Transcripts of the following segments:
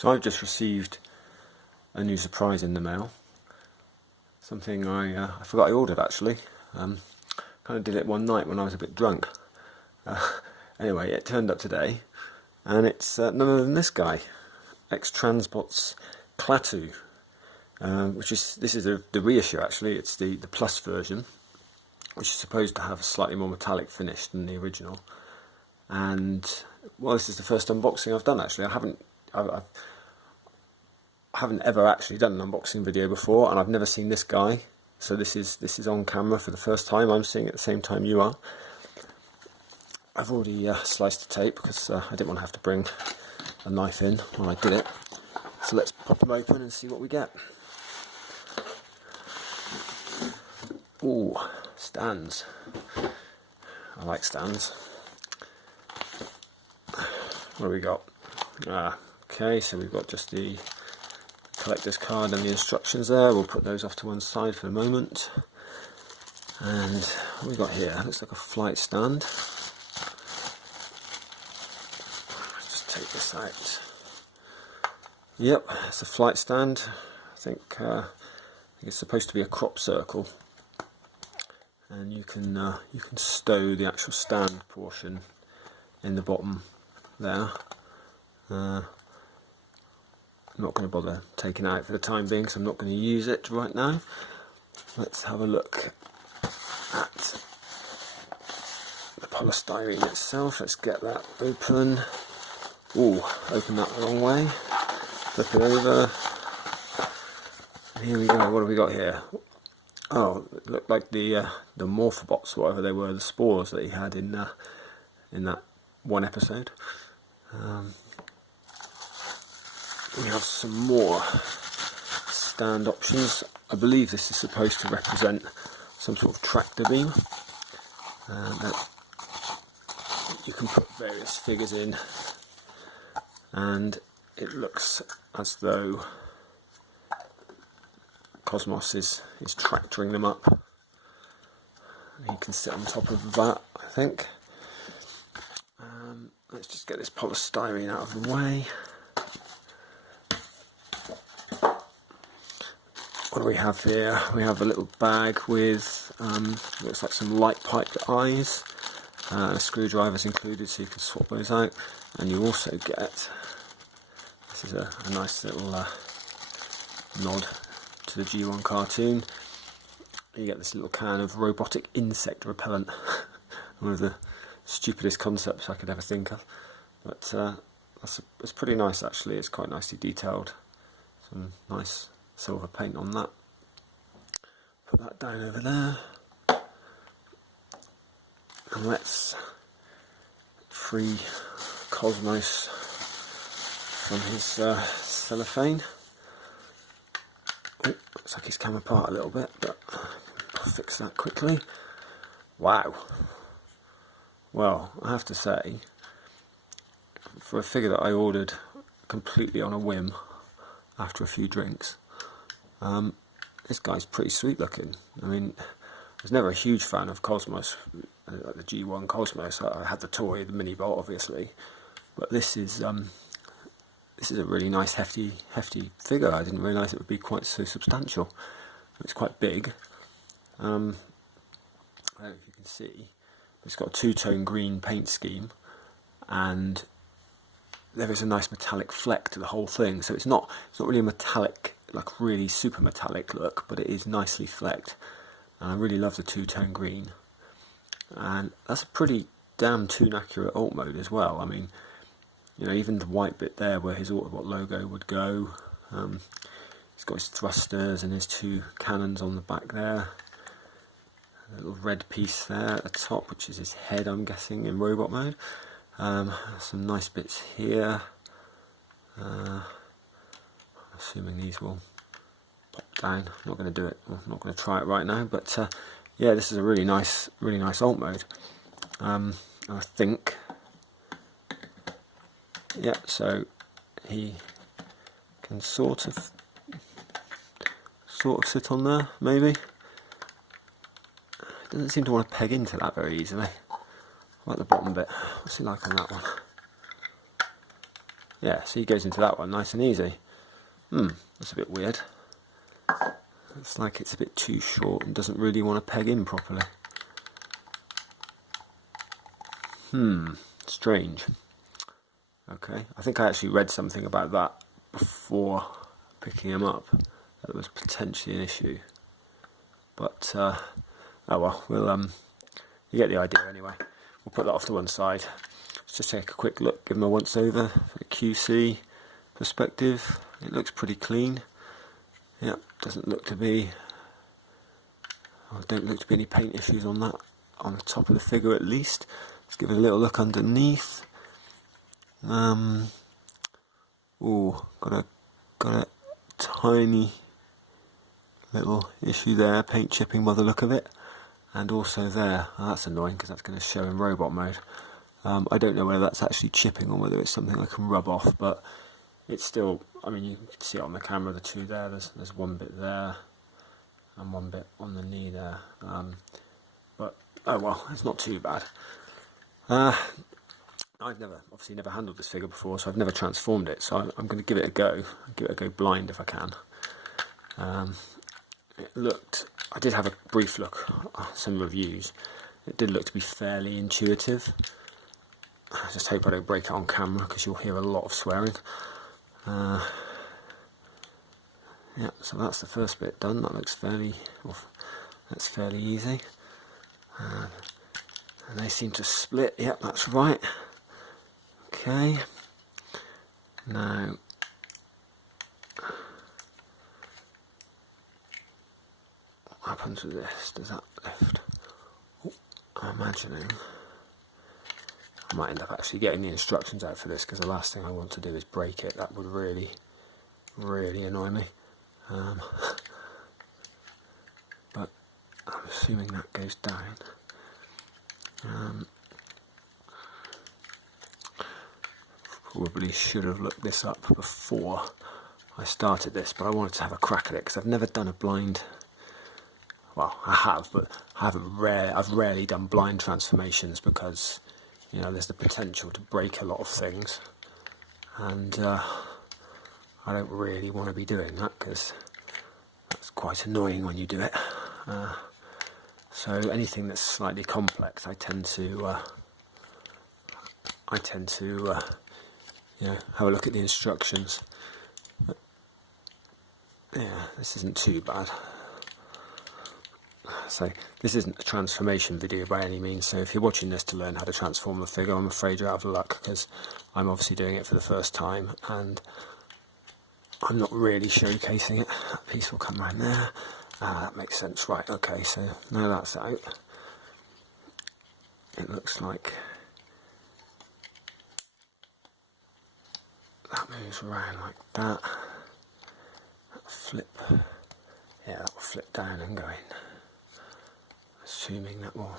So I've just received a new surprise in the mail. Something I forgot I ordered actually. Kind of did it one night when I was a bit drunk. Anyway, it turned up today, and it's none other than this guy, X-Transbots Klaatu, this is the reissue actually. It's the plus version, which is supposed to have a slightly more metallic finish than the original. And well, this is the first unboxing I've done actually. I haven't ever actually done an unboxing video before, and I've never seen this guy. So this is on camera for the first time. I'm seeing it at the same time you are. I've already sliced the tape because I didn't want to have to bring a knife in when I did it. So let's pop them open and see what we get. Ooh, stands. I like stands. What do we got? Okay, so we've got just the collector's card and the instructions there. We'll put those off to one side for the moment. And what have we got here? Looks like a flight stand. Just take this out. Yep, it's a flight stand. I think it's supposed to be a crop circle, and you can stow the actual stand portion in the bottom there. I'm not going to bother taking it out for the time being, so I'm not going to use it right now. Let's have a look at the polystyrene itself. Let's get that open. Ooh, open that the wrong way. Flip it over. Here we go. What have we got here? Oh, it looked like the morphobots, whatever they were, the spores that he had in that one episode. We have some more stand options. I believe this is supposed to represent some sort of tractor beam. You can put various figures in, and it looks as though Cosmos is tractoring them up. He can sit on top of that, I think. Let's just get this polystyrene out of the way. What do we have here? We have a little bag with looks like some light piped eyes. Screwdrivers included, so you can swap those out. And you also get, this is a nice little nod to the G1 cartoon. You get this little can of robotic insect repellent. One of the stupidest concepts I could ever think of, but it's pretty nice actually. It's quite nicely detailed. Some nice silver paint on that. Put that down over there, and let's free Cosmos from his cellophane. Oh, looks like he's come apart a little bit, but I'll fix that quickly. Wow. Well, I have to say, for a figure that I ordered completely on a whim after a few drinks, this guy's pretty sweet looking. I mean, I was never a huge fan of Cosmos, like the G1 Cosmos. I had the toy, the mini bot obviously, but this is a really nice hefty figure. I didn't realise it would be quite so substantial. It's quite big. I don't know if you can see. It's got a two-tone green paint scheme, and there is a nice metallic fleck to the whole thing. So it's not really a metallic, like really super metallic look, but it is nicely flecked. And I really love the two-tone green. And that's a pretty damn toon accurate alt mode as well. I mean, you know, even the white bit there where his Autobot logo would go. He's got his thrusters and his two cannons on the back there. A little red piece there at the top, which is his head, I'm guessing, in robot mode. Some nice bits here. Assuming these will pop down. I'm not going to do it. I'm not going to try it right now. But yeah, this is a really nice alt mode. I think. Yeah, so he can sort of sit on there, maybe. Doesn't seem to want to peg into that very easily. I like the bottom bit. What's he like on that one? Yeah, so he goes into that one nice and easy. That's a bit weird. It's like it's a bit too short and doesn't really want to peg in properly. Strange. Okay, I think I actually read something about that before picking him up. That was potentially an issue. But, oh well, you get the idea anyway. We'll put that off to one side. Let's just take a quick look, give him a once over, a QC perspective. It looks pretty clean. Yep, doesn't look to be, don't look to be any paint issues on that, on the top of the figure at least. Let's give it a little look underneath. Oh, got a tiny little issue there, paint chipping by the look of it. And also there, that's annoying because that's going to show in robot mode. I don't know whether that's actually chipping or whether it's something I can rub off, but it's still, I mean, you can see it on the camera, the two there, there's one bit there and one bit on the knee there. But, oh well, it's not too bad. I've obviously never handled this figure before, so I've never transformed it, so I'm going to give it a go. Give it a go blind if I can. It looked, I did have a brief look at some reviews. It did look to be fairly intuitive. I just hope I don't break it on camera because you'll hear a lot of swearing. Yeah, so that's the first bit done. That looks fairly, that's fairly easy. And they seem to split. Yep, that's right. Okay. Now, what happens with this? Does that lift? Oh, I'm imagining I might end up actually getting the instructions out for this because the last thing I want to do is break it. That would really, really annoy me. But I'm assuming that goes down. Probably should have looked this up before I started this, but I wanted to have a crack at it because I've never done a blind. Well, I have, but I've rarely done blind transformations because, you know, there's the potential to break a lot of things, and I don't really want to be doing that because that's quite annoying when you do it. So anything that's slightly complex, I tend to you know, have a look at the instructions. But, yeah, this isn't too bad. So this isn't a transformation video by any means, so if you're watching this to learn how to transform a figure, I'm afraid you're out of luck because I'm obviously doing it for the first time and I'm not really showcasing it. That piece will come around there. That makes sense, right, okay, so now that's out. It looks like that moves around like that. That'll flip, yeah, that will flip down and go in. Assuming that will,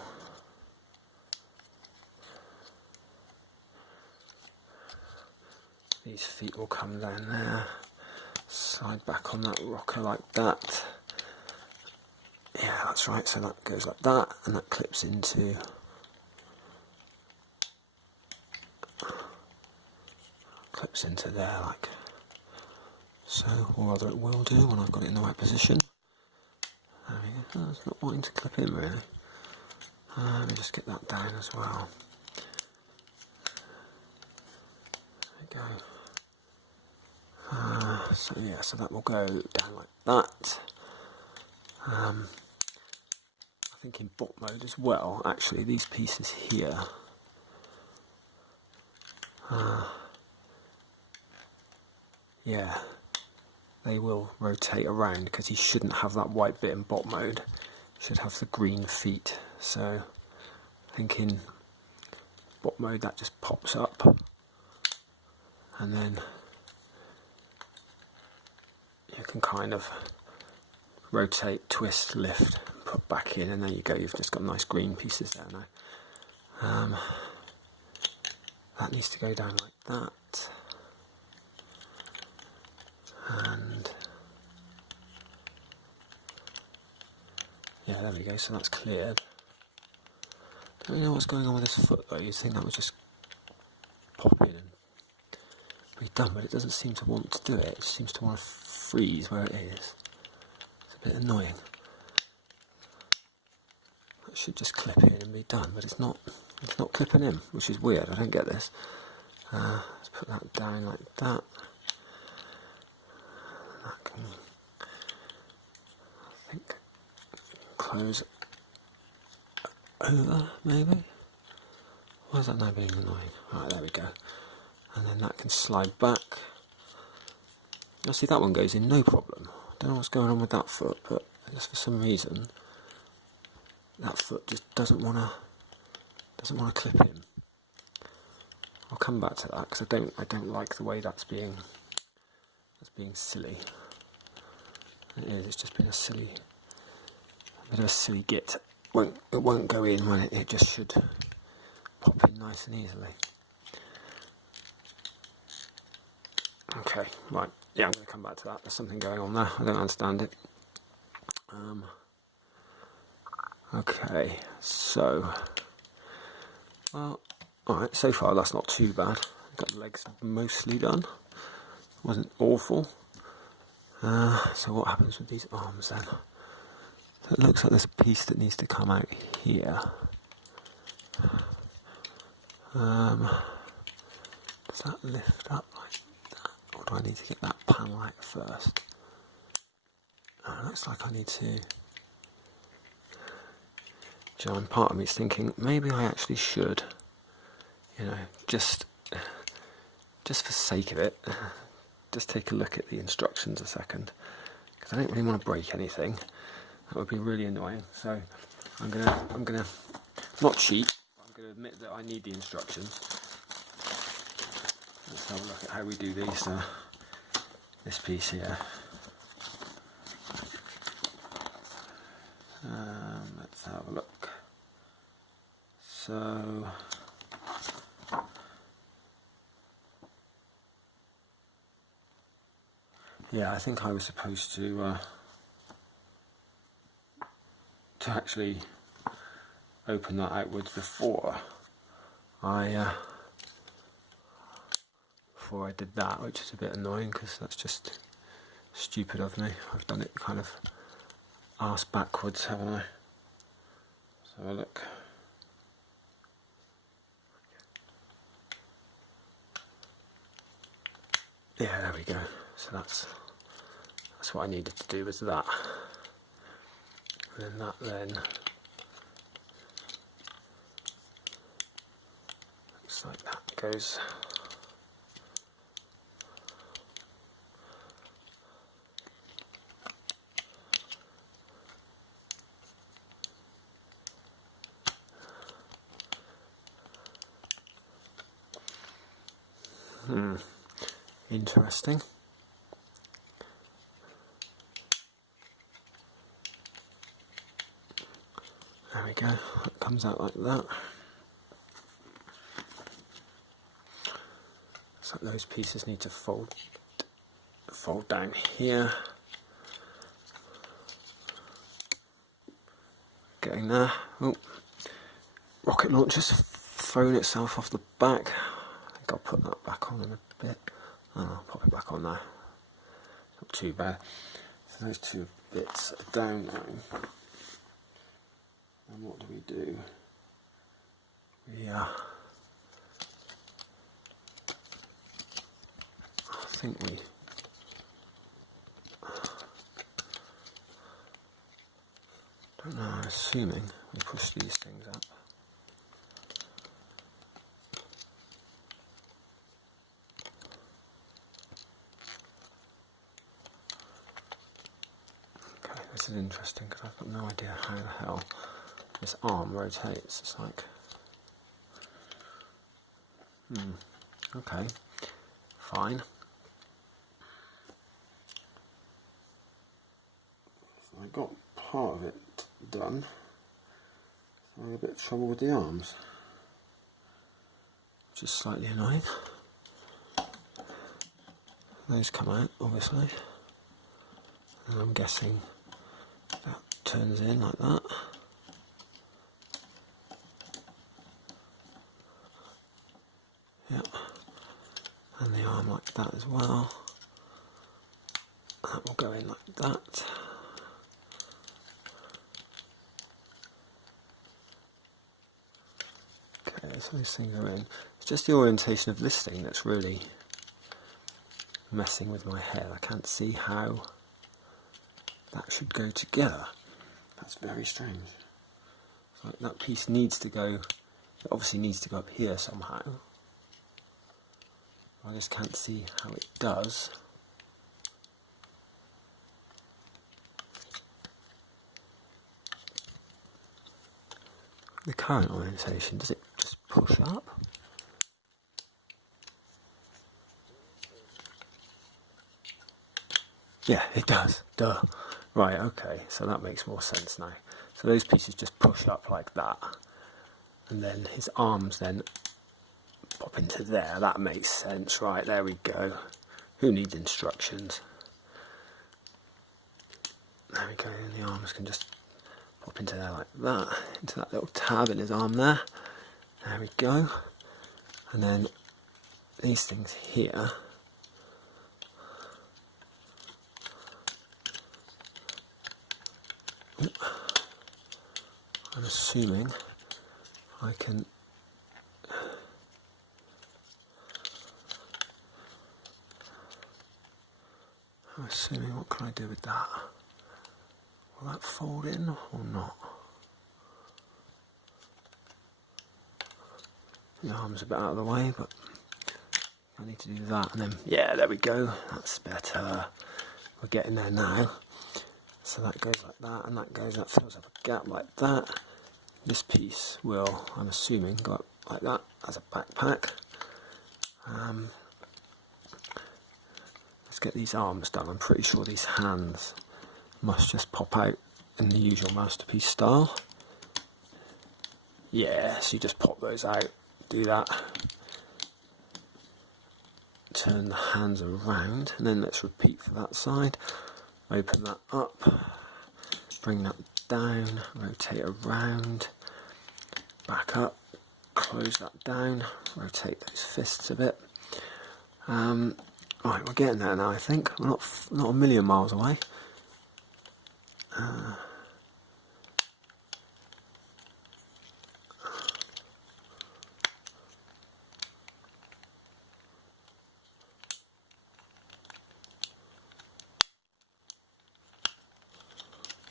these feet will come down there, slide back on that rocker like that. Yeah, that's right, so that goes like that, and that clips into there like so, or rather it will do when I've got it in the right position. There we go. Oh, it's not wanting to clip in really. Let me just get that down as well. There we go. So yeah, so that will go down like that. I think in bot mode as well, actually, these pieces here, yeah, they will rotate around because he shouldn't have that white bit in bot mode. He should have the green feet. So I think in bot mode that just pops up, and then you can kind of rotate, twist, lift, put back in, and there you go, you've just got nice green pieces there now. That needs to go down like that, and yeah, there we go, so that's cleared. Don't really know what's going on with this foot though. You'd think that would just pop in and be done, but it doesn't seem to want to do it. It seems to want to freeze where it is. It's a bit annoying. It should just clip in and be done, but it's not clipping in, which is weird. I don't get this. Let's put that down like that. That can, I think, close over, maybe? Why is that now being annoying? Right, there we go. And then that can slide back. Now see, that one goes in no problem. I don't know what's going on with that foot, but just for some reason, that foot just doesn't want to clip in. I'll come back to that because I don't like the way that's being silly. It is. It's just been a bit of a silly git. It won't go in when it just should pop in nice and easily. Okay, right. Yeah, I'm going to come back to that. There's something going on there. I don't understand it. Okay, so, well, alright, so far that's not too bad. Got the legs mostly done. Wasn't awful. So what happens with these arms then? So it looks like there's a piece that needs to come out here. Does that lift up like that? Or do I need to get that panel out first? It looks like I need to... And part of me is thinking maybe I actually should, you know, just for sake of it, just take a look at the instructions a second, because I don't really want to break anything. That would be really annoying. So I'm gonna not cheat. I'm gonna admit that I need the instructions. Let's have a look at how we do these. This piece here. Let's have a look. So, yeah, I think I was supposed to actually open that outwards before I did that, which is a bit annoying because that's just stupid of me. I've done it kind of arse backwards, haven't I? Let's have a look. Yeah, there we go. So that's what I needed to do, was that. And then that looks like that goes. Interesting. There we go. It comes out like that. So those pieces need to fold down here. Getting there. Oh, rocket launcher's thrown itself off the back. I think I'll put that back on in a bit. Oh, I'll pop it back on now. Not too bad. So those two bits are down now. And what do? Yeah. I think we... don't know, I'm assuming we push these things up. This is interesting because I've got no idea how the hell this arm rotates. It's like, okay, fine. So I got part of it done. So I had a bit of trouble with the arms, which is slightly annoying. Those come out, obviously, and I'm guessing that turns in like that. Yep. And the arm like like that as well. That will go in like that. Okay, so these things are in. It's just the orientation of this thing that's really messing with my head. I can't see how that should go together. That's very strange. So that piece needs to go, it obviously needs to go up here somehow. I just can't see how it does. The current orientation, does it just push up? Yeah, it does. Duh. Right, okay, so that makes more sense now. So those pieces just push up like that, and then his arms then pop into there. That makes sense. Right, there we go. Who needs instructions? There we go, and the arms can just pop into there like that, into that little tab in his arm there. There we go. And then these things here, I'm assuming I can what can I do with that? Will that fold in or not? The arm's a bit out of the way, but I need to do that, and then, yeah, there we go, that's better. We're getting there now. So that goes like that, and that goes, that fills up a gap like that. This piece will, I'm assuming, go up like that as a backpack. Let's get these arms done. I'm pretty sure these hands must just pop out in the usual masterpiece style. Yeah, so you just pop those out, do that. Turn the hands around, and then let's repeat for that side. Open that up, bring that down, rotate around, back up, close that down, rotate those fists a bit. Right, we're getting there now, I think. We're not a million miles away.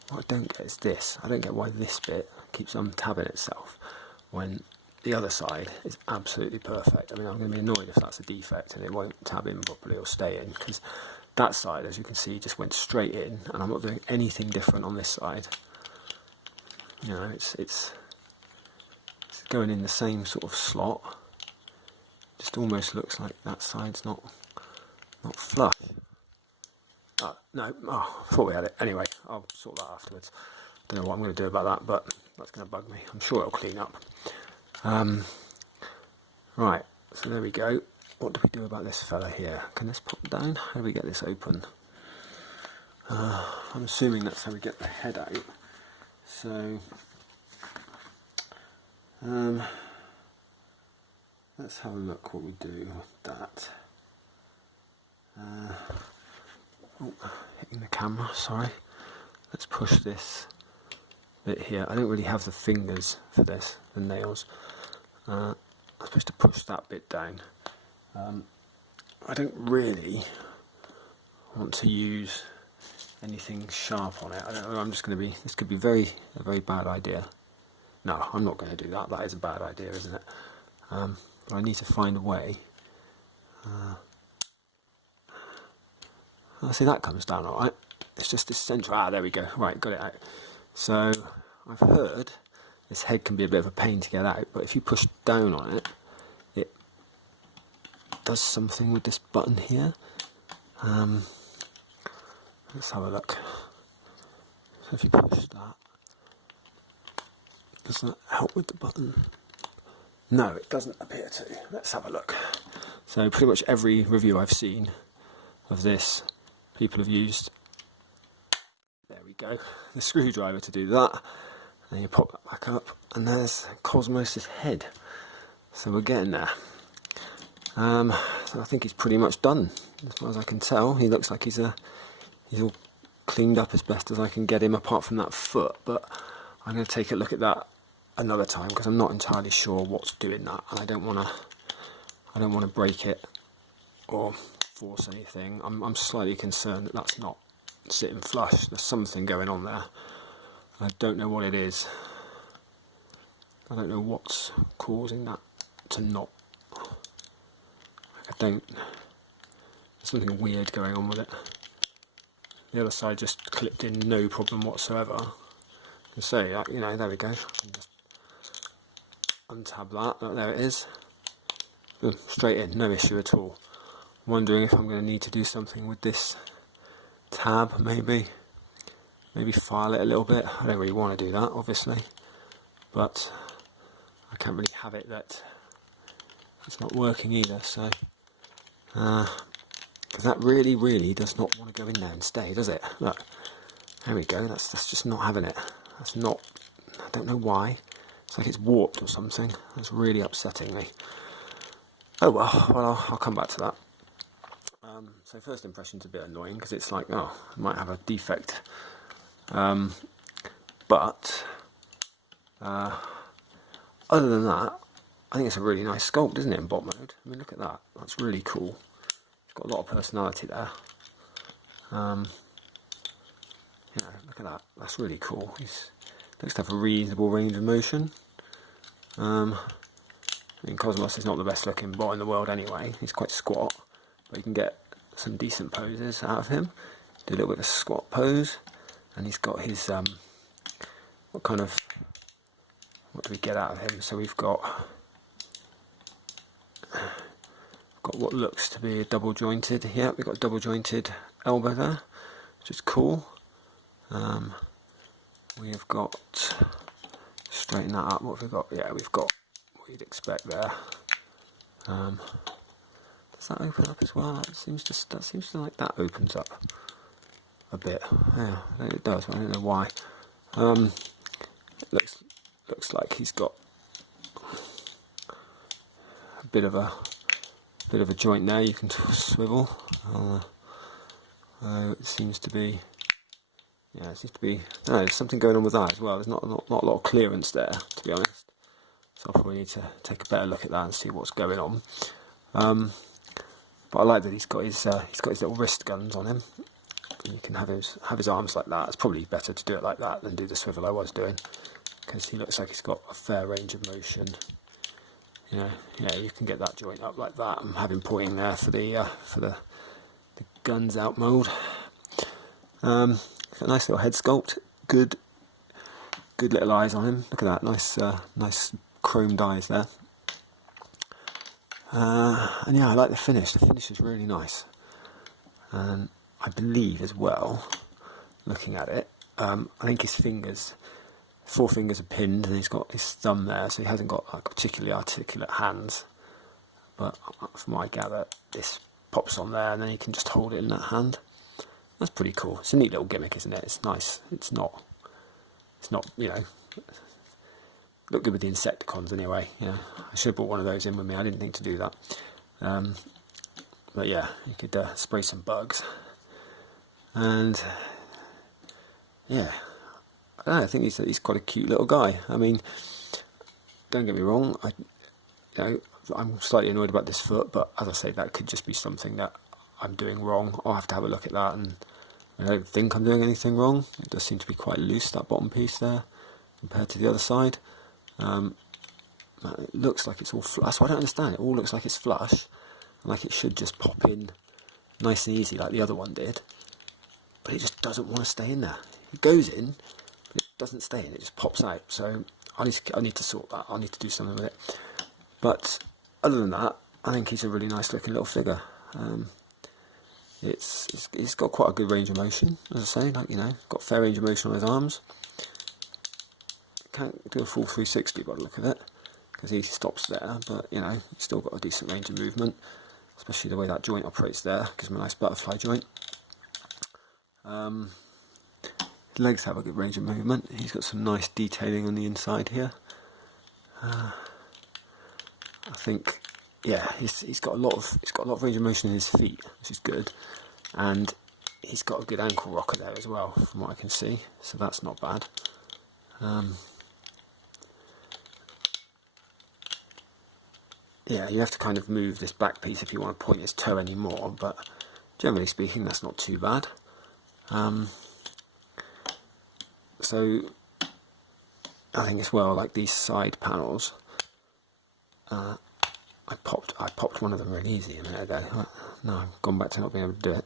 What I don't get is this. I don't get why this bit keeps untabbing itself when the other side is absolutely perfect. I mean, I'm going to be annoyed if that's a defect and it won't tab in properly or stay in, because that side, as you can see, just went straight in, and I'm not doing anything different on this side. You know, it's going in the same sort of slot. Just almost looks like that side's not flush. No, I thought we had it. Anyway, I'll sort that afterwards. Don't know what I'm going to do about that, but that's going to bug me. I'm sure it'll clean up. Right, so there we go. What do we do about this fella here? Can this pop down? How do we get this open? I'm assuming that's how we get the head out. So, let's have a look what we do with that. Oh, hitting the camera, sorry. Let's push this bit here. I don't really have the fingers for this, the nails. I'm supposed to push that bit down. I don't really want to use anything sharp on it. I don't know, I'm just going to be, this could be a very bad idea. No, I'm not going to do that. That is a bad idea, isn't it? But I need to find a way. See, that comes down all right. It's just this central, there we go. Right, got it out. So I've heard this head can be a bit of a pain to get out, but if you push down on it, it does something with this button here. Let's have a look. So if you push that, does that help with the button? No, it doesn't appear to. Let's have a look. So pretty much every review I've seen of this, people have used, there we go, the screwdriver to do that. And you pop that back up, and there's Cosmos' head. So we're getting there. So I think he's pretty much done, as far as I can tell. He looks like he's all cleaned up as best as I can get him, apart from that foot. But I'm going to take a look at that another time, because I'm not entirely sure what's doing that, and I don't want to break it or force anything. I'm slightly concerned that that's not sitting flush. There's something going on there. I don't know what it is. I don't know what's causing that to not. There's something weird going on with it. The other side just clipped in, no problem whatsoever. I can say, you know, there we go. I can just untab that. There it is. Boom, straight in, no issue at all. Wondering if I'm going to need to do something with this tab, maybe file it a little bit. I don't really want to do that, obviously, but I can't really have it that it's not working either. So because that really does not want to go in there and stay, does it? Look, there we go. That's just not having it. That's not. I don't know why. It's like it's warped or something. That's really upsetting me. Oh well, I'll come back to that. So first impression's a bit annoying, because it's like, oh, I might have a defect. But other than that, I think it's a really nice sculpt, isn't it, in bot mode? I mean, look at that. That's really cool. It's got a lot of personality there. You know, look at that. That's really cool. He looks to have a reasonable range of motion. I mean, Cosmos is not the best looking bot in the world anyway. He's quite squat, but you can get some decent poses out of him. Do a little bit of a squat pose, and he's got his what do we get out of him? So we've got what looks to be a double jointed. Yeah, we've got a double jointed elbow there, which is cool. We have got, straighten that up. What have we got? Yeah, we've got what you'd expect there. Does that open up as well? That seems to like that opens up a bit. Yeah, I think it does. I don't know why. It looks like he's got a bit of a joint there. You can swivel. It seems to be. Yeah, it seems to be. No, there's something going on with that as well. There's not a lot of clearance there, to be honest. So I'll probably need to take a better look at that and see what's going on. But I like that he's got his little wrist guns on him. And you can have his arms like that. It's probably better to do it like that than do the swivel I was doing, because he looks like he's got a fair range of motion. You know, yeah, you can get that joint up like that and have him pointing there for the guns out mode. Got a nice little head sculpt. Good little eyes on him. Look at that, nice chromed eyes there. And yeah, I like the finish. The finish is really nice. And I believe as well, looking at it, I think his fingers, 4 fingers are pinned, and he's got his thumb there, so he hasn't got like particularly articulate hands. But from what I gather, this pops on there, and then he can just hold it in that hand. That's pretty cool. It's a neat little gimmick, isn't it? It's nice. It's not, you know, look good with the Insecticons anyway. Yeah, I should have brought one of those in with me. I didn't think to do that. But yeah, you could spray some bugs. And yeah, I don't know, I think he's quite a cute little guy. I mean, don't get me wrong, I'm slightly annoyed about this foot, but as I say, that could just be something that I'm doing wrong. I'll have to have a look at that, and I don't think I'm doing anything wrong. It does seem to be quite loose, that bottom piece there, compared to the other side. It looks like it's all flush. That's what I don't understand. It all looks like it's flush, like it should just pop in nice and easy like the other one did, but it just doesn't want to stay in there. It goes in, but it doesn't stay in, it just pops out. So I need to sort that. I need to do something with it. But other than that, I think he's a really nice looking little figure. He's got quite a good range of motion, as I say, like, you know, got fair range of motion on his arms. Can't do a full 360 by the look of it, because he stops there, but you know, he's still got a decent range of movement, especially the way that joint operates there. Gives him a nice butterfly joint. His legs have a good range of movement. He's got some nice detailing on the inside here. I think yeah, he's got a lot of range of motion in his feet, which is good, and he's got a good ankle rocker there as well, from what I can see. So that's not bad. Yeah, you have to kind of move this back piece if you want to point his toe anymore, but generally speaking, that's not too bad. So I think as well, like these side panels, I popped one of them really easy a minute ago. No, I've gone back to not being able to do it.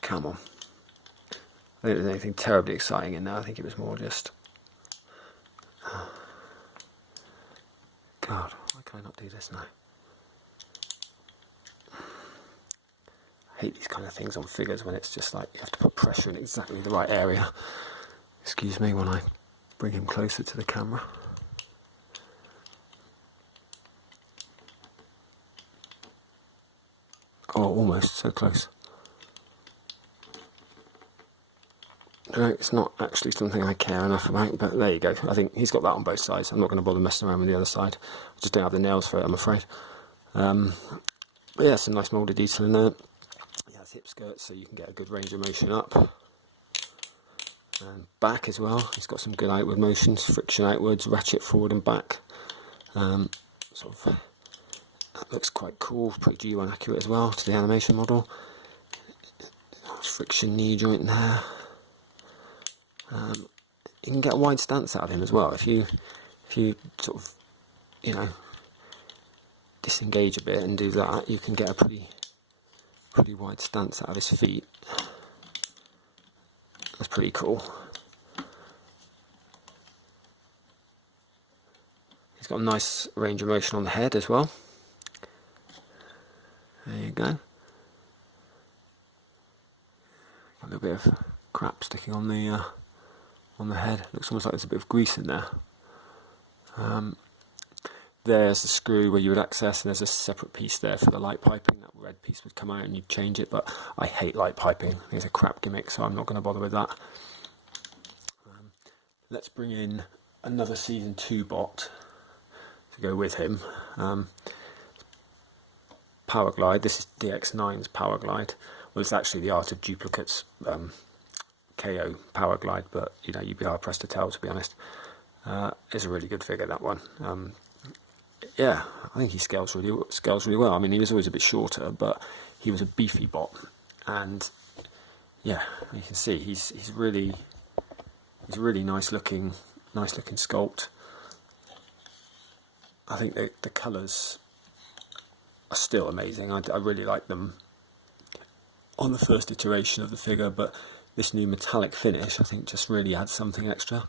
Come on. I don't think there's anything terribly exciting in there. I think it was more just... God, why can I not do this now? I hate these kind of things on figures when it's just like you have to put pressure in exactly the right area. Excuse me when I bring him closer to the camera. Oh, almost, so close. No, it's not actually something I care enough about, but there you go. I think he's got that on both sides. I'm not going to bother messing around with the other side. I just don't have the nails for it, I'm afraid. But yeah, some nice moulded detail in there. He has hip skirts, so you can get a good range of motion up. And back as well. He's got some good outward motions, friction outwards, ratchet forward and back. That looks quite cool, pretty G1 accurate as well to the animation model. Friction knee joint there. You can get a wide stance out of him as well. If you sort of, you know, disengage a bit and do that, you can get a pretty wide stance out of his feet. That's pretty cool. He's got a nice range of motion on the head as well. There you go. A little bit of crap sticking on the head. Looks almost like there's a bit of grease in there. There's the screw where you would access, and there's a separate piece there for the light piping. That red piece would come out and you'd change it, but I hate light piping. I think it's a crap gimmick, so I'm not going to bother with that. Let's bring in another Season 2 bot to go with him. Power Glide. This is DX9's Power Glide. Well, it's actually the Art of Duplicates KO Power Glide, but you know, you'd be hard pressed to tell, to be honest. It's a really good figure, that one. Yeah, I think he scales really well. I mean, he was always a bit shorter, but he was a beefy bot, and yeah, you can see he's really nice looking sculpt. I think the colours are still amazing. I really like them on the first iteration of the figure, but this new metallic finish I think just really adds something extra.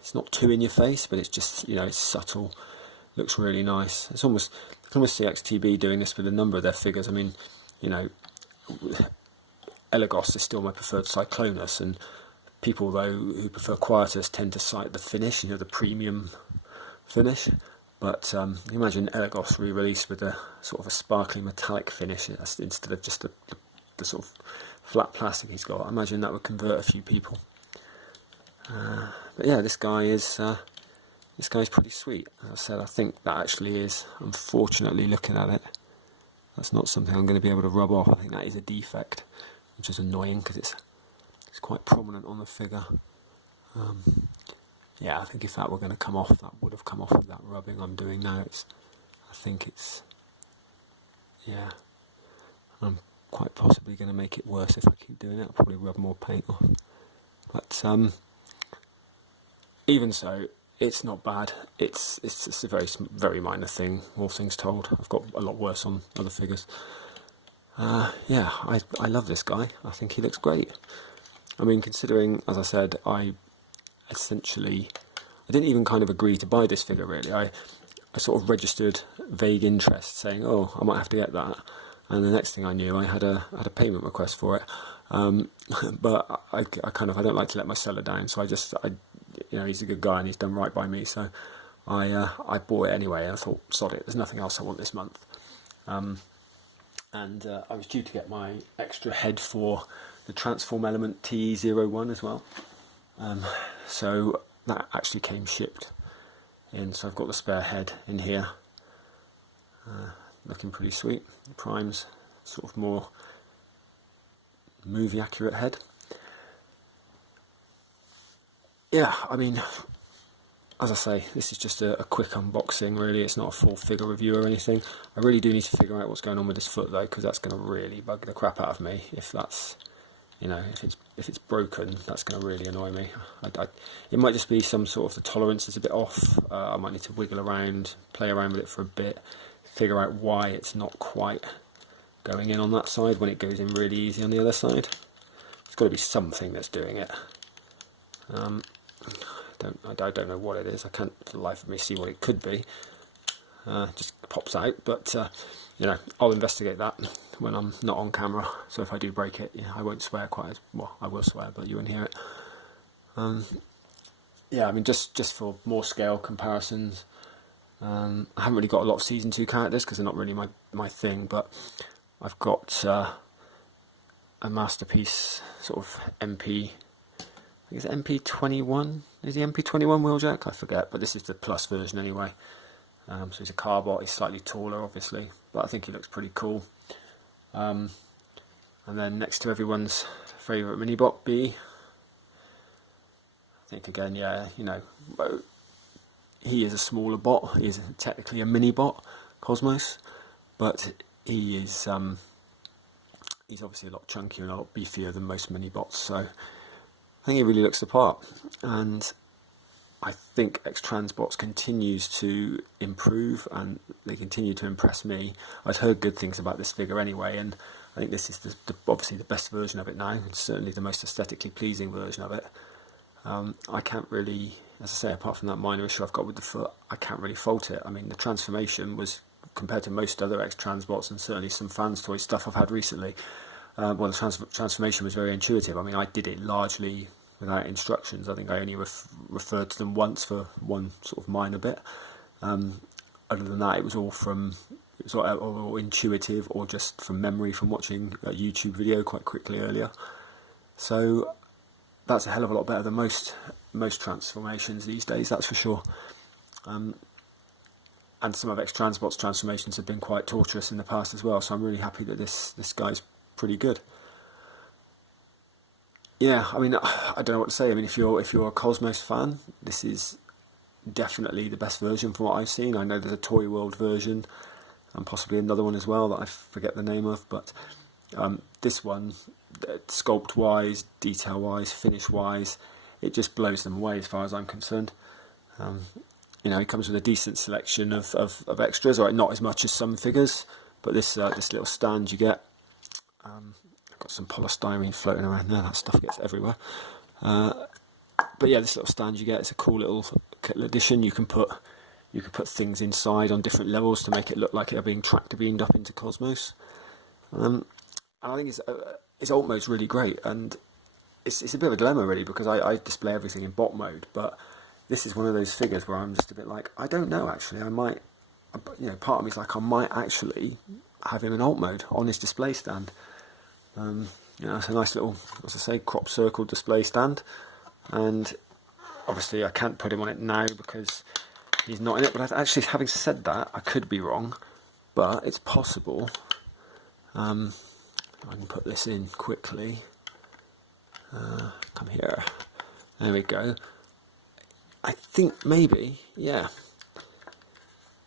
It's not too in your face, but it's just, you know, it's subtle, looks really nice. It's almost, I can almost see XTB doing this with a number of their figures. I mean, you know, Elagos is still my preferred Cyclonus, and people though who prefer Quietus tend to cite the finish, you know, the premium finish. But imagine Elagos re-released with a sort of a sparkling metallic finish instead of just the sort of flat plastic he's got. I imagine that would convert a few people. But yeah, this guy's pretty sweet. As I said, I think that actually is, unfortunately, looking at it, that's not something I'm going to be able to rub off. I think that is a defect, which is annoying because it's quite prominent on the figure. Yeah, I think if that were going to come off, that would have come off with that rubbing I'm doing now. Yeah, I'm quite possibly going to make it worse if I keep doing it. I'll probably rub more paint off. But even so, it's not bad. It's just a very minor thing, all things told. I've got a lot worse on other figures. Yeah, I love this guy. I think he looks great. I mean, considering, as I said, I didn't even kind of agree to buy this figure, really. I sort of registered vague interest, saying, oh, I might have to get that. And the next thing I knew, I had a payment request for it. But I don't like to let my seller down, so you know, he's a good guy and he's done right by me, so I bought it anyway, and I thought, sod it, there's nothing else I want this month. And I was due to get my extra head for the Transform Element TE01 as well. So that actually came shipped in. So I've got the spare head in here, looking pretty sweet. The prime's sort of more movie accurate head. Yeah, I mean, as I say, this is just a quick unboxing really. It's not a full figure review or anything. I really do need to figure out what's going on with this foot though, because that's going to really bug the crap out of me if that's, you know, if it's broken. That's going to really annoy me. It might just be some sort of the tolerance is a bit off. I might need to wiggle around, play around with it for a bit, figure out why it's not quite going in on that side when it goes in really easy on the other side. There's got to be something that's doing it. I don't know what it is. I can't for the life of me see what it could be. Just pops out, but you know, I'll investigate that when I'm not on camera. So if I do break it, yeah, I won't swear quite as well. I will swear, but you won't hear it. Yeah, I mean, just for more scale comparisons, I haven't really got a lot of season 2 characters because they're not really my thing. But I've got a masterpiece sort of MP. I think it's MP21. Is the MP21 Wheeljack? I forget, but this is the plus version anyway. So he's a carbot. He's slightly taller, obviously, but I think he looks pretty cool. And then next to everyone's favourite mini-bot, B. I think again, yeah, you know, he is a smaller bot. He is technically a mini-bot, Cosmos, but he is he's obviously a lot chunkier and a lot beefier than most mini-bots. So I think he really looks the part, and I think X-Transbots continues to improve and they continue to impress me. I'd heard good things about this figure anyway, and I think this is obviously the best version of it now. It's certainly the most aesthetically pleasing version of it. I can't really, as I say, apart from that minor issue I've got with the foot, I can't really fault it. I mean, the transformation was, compared to most other X-Transbots and certainly some fans' toy stuff I've had recently, well, the transformation was very intuitive. I mean, I did it largely without instructions. I think I only referred to them once for one sort of minor bit. Other than that, it was all all intuitive or just from memory from watching a YouTube video quite quickly earlier. So that's a hell of a lot better than most transformations these days, that's for sure. And some of X-Transbots transformations have been quite torturous in the past as well, so I'm really happy that this guy's pretty good. Yeah, I mean, I don't know what to say. I mean, if you're a Cosmos fan, this is definitely the best version from what I've seen. I know there's a Toy World version and possibly another one as well that I forget the name of, but this one, sculpt wise, detail wise, finish wise, it just blows them away as far as I'm concerned. You know, it comes with a decent selection of extras, or not as much as some figures, but this little stand you get. I've got some polystyrene floating around there, that stuff gets everywhere. But yeah, this little stand you get, it's a cool little addition. You can put things inside on different levels to make it look like they're being tractor beamed up into Cosmos. And I think it's almost really great, and it's a bit of a dilemma really, because I display everything in bot mode, but this is one of those figures where I'm just a bit like, I don't know actually, I might, you know, part of me is like, I might actually have him in alt mode on his display stand. You know, it's a nice little, as I say, crop circle display stand, and obviously I can't put him on it now because he's not in it, but actually, having said that, I could be wrong, but it's possible. I can put this in quickly. Come here. There we go. I think maybe, yeah,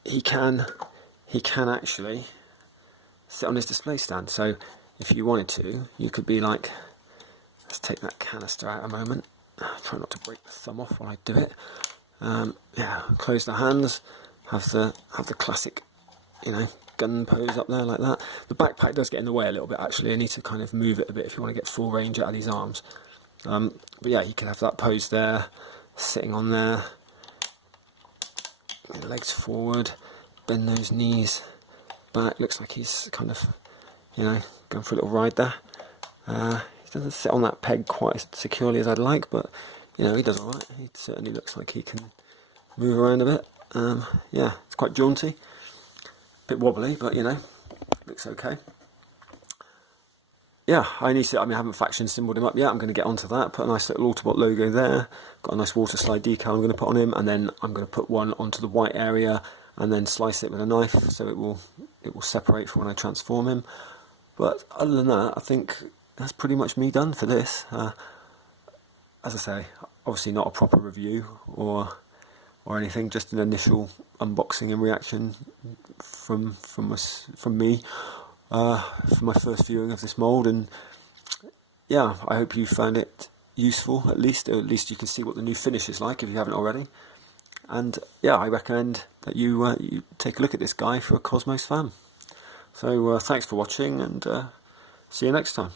he can actually sit on his display stand. So if you wanted to, you could be like, let's take that canister out a moment. Try not to break the thumb off while I do it. Yeah, close the hands, have the classic, you know, gun pose up there like that. The backpack does get in the way a little bit actually. I need to kind of move it a bit if you want to get full range out of these arms. But yeah, you could have that pose there, sitting on there, legs forward, bend those knees back. Looks like he's kind of, you know, going for a little ride there. He doesn't sit on that peg quite as securely as I'd like, but you know, he does alright. He certainly looks like he can move around a bit. Yeah, it's quite jaunty, a bit wobbly, but you know, looks okay. yeah, I haven't faction symboled him up yet. I'm going to get onto that, put a nice little Autobot logo there, got a nice water slide decal I'm going to put on him, and then I'm going to put one onto the white area and then slice it with a knife so it will separate for when I transform him. But other than that, I think that's pretty much me done for this. As I say, obviously not a proper review or anything, just an initial unboxing and reaction from me for my first viewing of this mould. And yeah, I hope you found it useful, at least you can see what the new finish is like if you haven't already. And yeah, I recommend that you take a look at this guy for a Cosmos fan. So thanks for watching, and see you next time.